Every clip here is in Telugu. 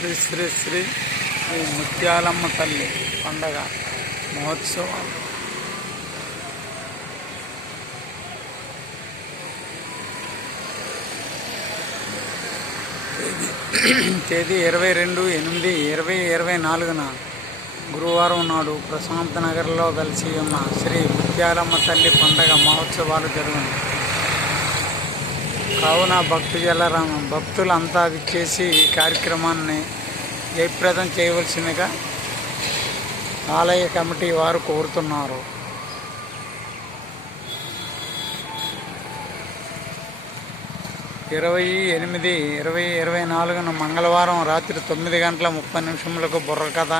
శ్రీ శ్రీ శ్రీ శ్రీ ముత్యాలమ్మ తల్లి పండగ మహోత్సవాలు తేదీ 22/8/2024 గురువారం నాడు ప్రశాంత్ నగర్లో కలిసి ఉన్న శ్రీ ముత్యాలమ్మ తల్లి పండగ మహోత్సవాలు జరిగాయి. కావున భక్తులంతా విచ్చేసి ఈ కార్యక్రమాన్ని జయప్రదం చేయవలసిందిగా ఆలయ కమిటీ వారు కోరుతున్నారు. ఇరవై 8/2024 మంగళవారం రాత్రి 9:30 బుర్రకథ,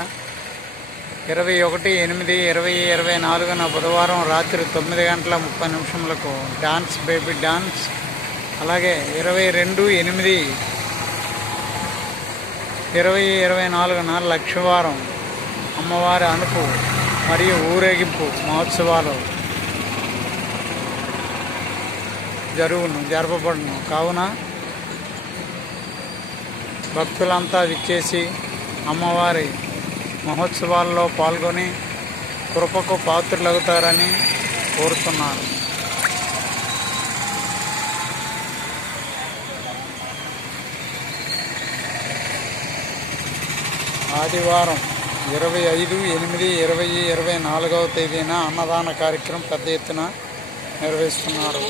21/8/2024 బుధవారం రాత్రి 9:30 డాన్స్ బేబీ డాన్స్, అలాగే 22/8/2024 లక్షవారం అమ్మవారి అనుపు మరియు ఊరేగింపు మహోత్సవాలు జరపబడును. కావున భక్తులంతా విచ్చేసి అమ్మవారి మహోత్సవాల్లో పాల్గొని కృపకు పాత్రులవుతారని కోరుతున్నారు. ఆదివారం 25/8/2024 తేదీన అన్నదాన కార్యక్రమం పెద్ద ఎత్తున నిర్వహిస్తున్నారు.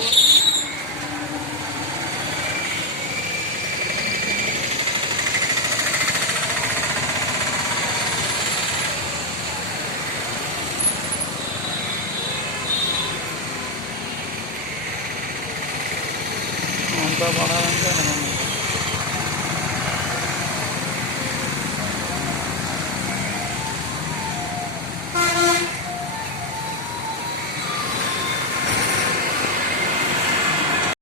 అంతా పడాలంటే